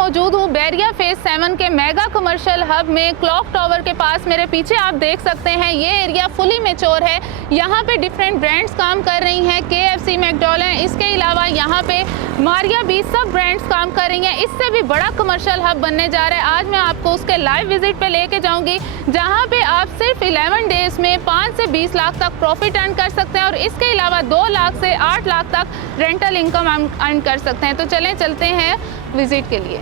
मौजूद हूँ बैरिया फेज 7 के मेगा कमर्शियल हब में क्लॉक टावर के पास। मेरे पीछे आप देख सकते हैं ये एरिया फुली मैच्योर है। यहाँ पे डिफरेंट ब्रांड्स काम कर रही हैं, KFC, मैकडॉनल्ड, इसके अलावा यहाँ पे मारिया भी, सब ब्रांड्स काम कर रही हैं। इससे भी बड़ा कमर्शियल हब बनने जा रहा है। आज मैं आपको उसके लाइव विजिट पे लेके जाऊंगी, जहाँ पे आप सिर्फ 11 डेज में 5 से 20 लाख तक प्रॉफिट अर्न कर सकते हैं और इसके अलावा 2 लाख से 8 लाख तक रेंटल इनकम अर्न कर सकते हैं। तो चलते हैं विजिट के लिए।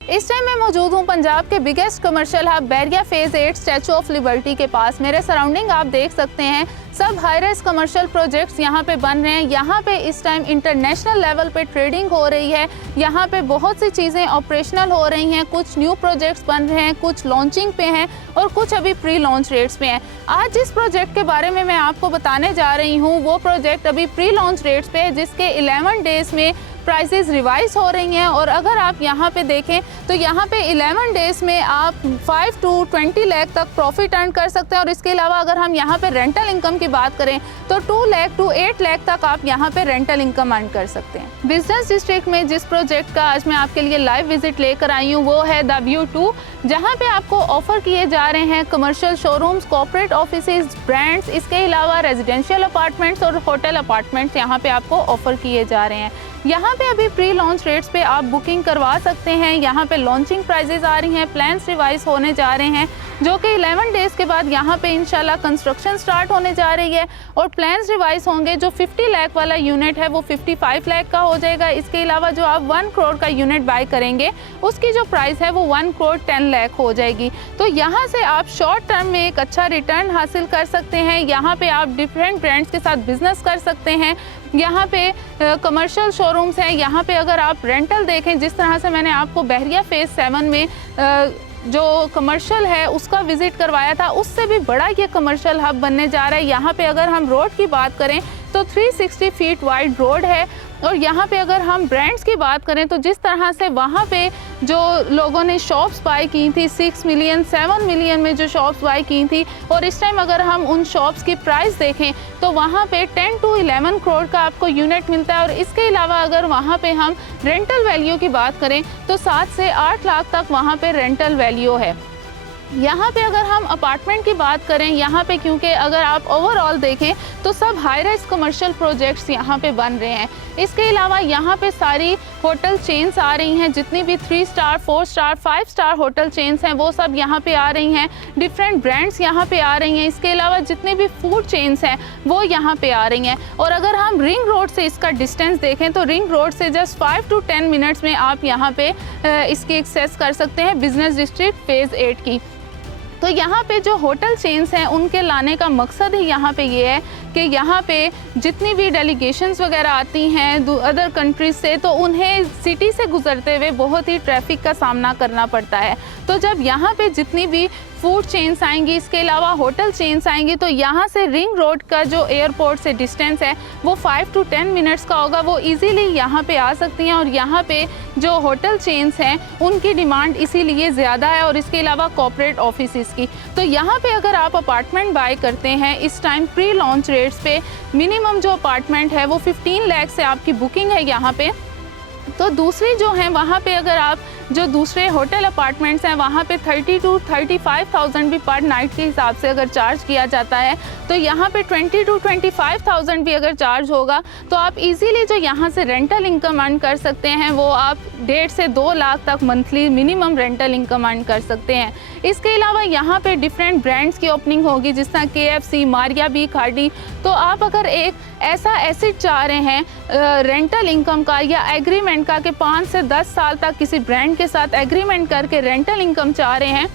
इस टाइम मैं मौजूद हूँ पंजाब के बिगेस्ट कमर्शियल हब बैरिया फेज 8 स्टैचू ऑफ लिबर्टी के पास। मेरे सराउंडिंग आप देख सकते हैं सब हाई राइज कमर्शियल प्रोजेक्ट्स यहाँ पे बन रहे हैं। यहाँ पे इस टाइम इंटरनेशनल लेवल पे ट्रेडिंग हो रही है। यहाँ पे बहुत सी चीज़ें ऑपरेशनल हो रही हैं, कुछ न्यू प्रोजेक्ट्स बन रहे हैं, कुछ लॉन्चिंग पे हैं और कुछ अभी प्री लॉन्च रेट्स पे हैं। आज जिस प्रोजेक्ट के बारे में मैं आपको बताने जा रही हूँ वो प्रोजेक्ट अभी प्री लॉन्च रेट्स पे है, जिसके 11 डेज में प्राइसेस रिवाइज हो रही हैं। और अगर आप यहाँ पे देखें तो यहाँ पे 11 डेज में आप 5 to 20 लाख तक प्रॉफिट अर्न कर सकते हैं। और इसके अलावा अगर हम यहाँ पे रेंटल इनकम की बात करें तो 2 लाख to 8 लाख तक आप यहाँ पे रेंटल इनकम अर्न कर सकते हैं। बिजनेस डिस्ट्रिक्ट में जिस प्रोजेक्ट का आज मैं आपके लिए लाइव विजिट लेकर आई हूँ वो है द व्यू 2, जहाँ पे आपको ऑफर किए जा रहे हैं commercial showrooms, corporate offices, brands, इसके अलावा रेजिडेंशियल अपार्टमेंट्स और होटल अपार्टमेंट्स यहाँ पे आपको ऑफर किए जा रहे हैं। यहाँ पे अभी प्री लॉन्च रेट्स पे आप बुकिंग करवा सकते हैं। यहाँ पे लॉन्चिंग प्राइजेस आ रही हैं, प्लान्स रिवाइज होने जा रहे हैं, जो कि 11 डेज के बाद यहाँ पे इंशाल्लाह कंस्ट्रक्शन स्टार्ट होने जा रही है और प्लान्स रिवाइज होंगे। जो 50 लाख वाला यूनिट है वो 55 लाख का हो जाएगा। इसके अलावा जो आप 1 करोड़ का यूनिट बाय करेंगे उसकी जो प्राइस है वो 1 करोड़ 10 लाख हो जाएगी। तो यहाँ से आप शॉर्ट टर्म में एक अच्छा रिटर्न हासिल कर सकते हैं। यहाँ पे आप डिफरेंट ब्रांड्स के साथ बिजनेस कर सकते हैं। यहाँ पे कमर्शियल शोरूम्स हैं। यहाँ पे अगर आप रेंटल देखें, जिस तरह से मैंने आपको बहरिया फेज 7 में जो कमर्शियल है उसका विजिट करवाया था, उससे भी बड़ा ये कमर्शियल हब बनने जा रहा है। यहाँ पे अगर हम रोड की बात करें तो 360 फीट वाइड रोड है। और यहाँ पे अगर हम ब्रांड्स की बात करें तो जिस तरह से वहाँ पे जो लोगों ने शॉप्स बाय की थी 6 मिलियन 7 मिलियन में जो शॉप्स बाय की थी, और इस टाइम अगर हम उन शॉप्स की प्राइस देखें तो वहाँ पे 10 to 11 करोड़ का आपको यूनिट मिलता है। और इसके अलावा अगर वहाँ पे हम रेंटल वैल्यू की बात करें तो 7 से 8 लाख तक वहाँ पे रेंटल वैल्यू है। यहाँ पे अगर हम अपार्टमेंट की बात करें, यहाँ पे क्योंकि अगर आप ओवरऑल देखें तो सब हाई राइज कमर्शियल प्रोजेक्ट्स यहाँ पे बन रहे हैं। इसके अलावा यहाँ पे सारी होटल चेन्स आ रही हैं, जितनी भी 3 star 4 star 5 star hotel chains हैं वो सब यहाँ पे आ रही हैं। डिफरेंट ब्रांड्स यहाँ पे आ रही हैं। इसके अलावा जितनी भी फूड चेन्स हैं वो यहाँ पे आ रही हैं। और अगर हम रिंग रोड से इसका डिस्टेंस देखें तो रिंग रोड से जस्ट 5 to 10 मिनट्स में आप यहाँ पे इसकी एक्सेस कर सकते हैं बिजनेस डिस्ट्रिक्ट फेज़ 8 की। तो यहाँ पे जो होटल चेन्स हैं उनके लाने का मकसद ही यहाँ पे ये है कि यहाँ पे जितनी भी डेलीगेशंस वगैरह आती हैं अदर कंट्रीज से, तो उन्हें सिटी से गुजरते हुए बहुत ही ट्रैफिक का सामना करना पड़ता है। तो जब यहाँ पे जितनी भी फूड चेन्स आएंगी, इसके अलावा होटल चेन्स आएंगी, तो यहाँ से रिंग रोड का जो एयरपोर्ट से डिस्टेंस है वो 5 to 10 मिनट्स का होगा। वो इजीली यहाँ पे आ सकती हैं। और यहाँ पे जो होटल चेन्स हैं उनकी डिमांड इसीलिए ज़्यादा है। और इसके अलावा कॉर्पोरेट ऑफिसेस की, तो यहाँ पे अगर आप अपार्टमेंट बाय करते हैं इस टाइम प्री लॉन्च रेट्स पे, मिनिमम जो अपार्टमेंट है वो 15 लाख से आपकी बुकिंग है यहाँ पे। तो दूसरी जो है वहाँ पे अगर आप जो दूसरे होटल अपार्टमेंट्स हैं वहाँ पे 30 to 35,000 भी पर नाइट के हिसाब से अगर चार्ज किया जाता है, तो यहाँ पे 20 to 25,000 भी अगर चार्ज होगा तो आप इजीली जो यहाँ से रेंटल इनकम अर्न कर सकते हैं वो आप 1.5 से 2 लाख तक monthly minimum rental income earn कर सकते हैं। इसके अलावा यहाँ पे डिफरेंट ब्रांड्स की ओपनिंग होगी, जिस तरह KFC, मारिया भी, खाड़ी। तो आप अगर एक ऐसा एसेट चाह रहे हैं रेंटल इनकम का या एग्रीमेंट का कि 5 से 10 साल तक किसी ब्रांड के साथ एग्रीमेंट करके रेंटल इनकम चाह रहे हैं,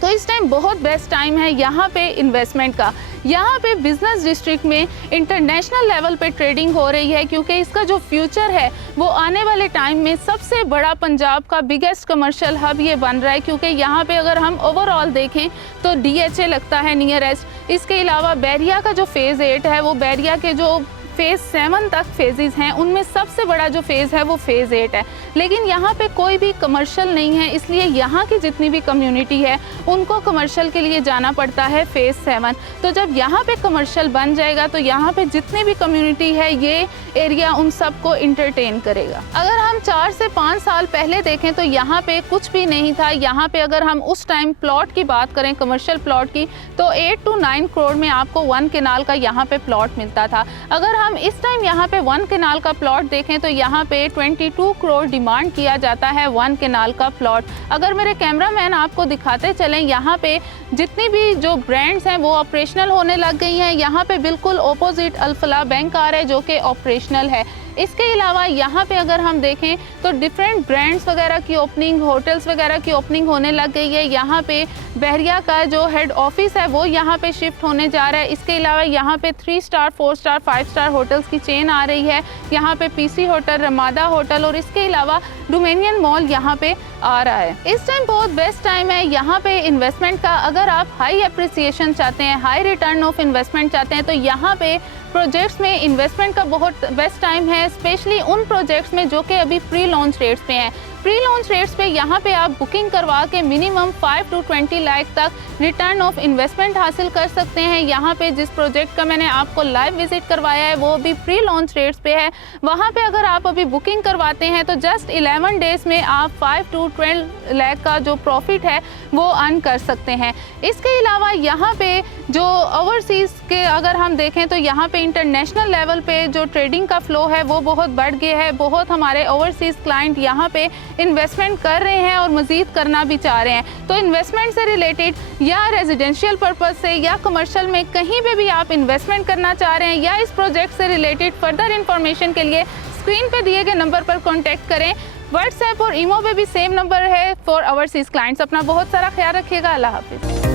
तो इस टाइम बहुत बेस्ट टाइम है यहाँ पे इन्वेस्टमेंट का। यहाँ पे बिजनेस डिस्ट्रिक्ट में इंटरनेशनल लेवल पे ट्रेडिंग हो रही है, क्योंकि इसका जो फ्यूचर है वो आने वाले टाइम में सबसे बड़ा पंजाब का बिगेस्ट कमर्शियल हब ये बन रहा है। क्योंकि यहाँ पे अगर हम ओवरऑल देखें तो DHA लगता है नियरेस्ट। इसके अलावा बैरिया का जो फेज़ 8 है वो बैरिया के जो फेज़ 7 तक फेजेस हैं, उनमें सबसे बड़ा जो फेज़ है वो फेज़ 8 है। लेकिन यहाँ पे कोई भी कमर्शियल नहीं है, इसलिए यहाँ की जितनी भी कम्युनिटी है उनको कमर्शियल के लिए जाना पड़ता है फेज़ 7। तो जब यहाँ पे कमर्शियल बन जाएगा तो यहाँ पे जितनी भी कम्युनिटी है ये एरिया उन सबको इंटरटेन करेगा। अगर हम 4 से 5 साल पहले देखें तो यहाँ पे कुछ भी नहीं था। यहाँ पे अगर हम उस टाइम प्लॉट की बात करें, कमर्शियल प्लॉट की, तो 8 to 9 करोड़ में आपको 1 केनाल का यहाँ पे प्लॉट मिलता था। अगर हम इस टाइम यहाँ पे 1 केनाल का प्लॉट देखें तो यहाँ पे 22 करोड़ डिमांड किया जाता है 1 केनाल का प्लॉट। अगर मेरे कैमरामैन आपको दिखाते चलें, यहाँ पे जितनी भी जो ब्रांड्स हैं वो ऑपरेशनल होने लग गई हैं। यहाँ पे बिल्कुल ऑपोजिट अल्फला बैंक आ रहा है जो कि ऑपरेशनल है। इसके अलावा यहाँ पे अगर हम देखें तो डिफरेंट ब्रांड्स वगैरह की ओपनिंग, होटल्स वगैरह की ओपनिंग होने लग गई है। यहाँ पे बहरिया का जो हेड ऑफिस है वो यहाँ पे शिफ्ट होने जा रहा है। इसके अलावा यहाँ पे 3 स्टार, 4 स्टार, 5 स्टार होटल्स की चेन आ रही है। यहाँ पे पीसी होटल, रमादा होटल और इसके अलावा डोमेनियन मॉल यहाँ पे आ रहा है। इस टाइम बहुत बेस्ट टाइम है यहाँ पे इन्वेस्टमेंट का। अगर आप हाई अप्रिसिएशन चाहते हैं, हाई रिटर्न ऑफ इन्वेस्टमेंट चाहते हैं तो यहाँ पे प्रोजेक्ट्स में इन्वेस्टमेंट का बहुत बेस्ट टाइम है, स्पेशली उन प्रोजेक्ट्स में जो कि अभी प्री लॉन्च रेट्स पे हैं। प्री लॉन्च रेट्स पे यहाँ पे आप बुकिंग करवा के मिनिमम 5 to 20 लाख तक रिटर्न ऑफ इन्वेस्टमेंट हासिल कर सकते हैं। यहाँ पे जिस प्रोजेक्ट का मैंने आपको लाइव विजिट करवाया है वो अभी प्री लॉन्च रेट्स पे है। वहाँ पे अगर आप अभी बुकिंग करवाते हैं तो जस्ट 11 डेज़ में आप 5 to 12 लाख का जो प्रॉफिट है वो अर्न कर सकते हैं। इसके अलावा यहाँ पे जो ओवरसीज़ के अगर हम देखें तो यहाँ पे इंटरनेशनल लेवल पे जो ट्रेडिंग का फ्लो है वो बहुत बढ़ गया है। बहुत हमारे ओवरसीज़ क्लाइंट यहाँ पे इन्वेस्टमेंट कर रहे हैं और मज़ीद करना भी चाह रहे हैं। तो इन्वेस्टमेंट से रिलेटेड या रेजिडेंशियल पर्पस से या कमर्शियल में कहीं पे भी आप इन्वेस्टमेंट करना चाह रहे हैं या इस प्रोजेक्ट से रिलेटेड फर्दर इन्फॉर्मेशन के लिए स्क्रीन पे दिए गए नंबर पर कॉन्टैक्ट करें। व्हाट्सएप और ईमो पे भी सेम नंबर है फॉर ओवरसीज़ क्लाइंट्स। अपना बहुत सारा ख्याल रखिएगा। अल्लाह हाफिज़।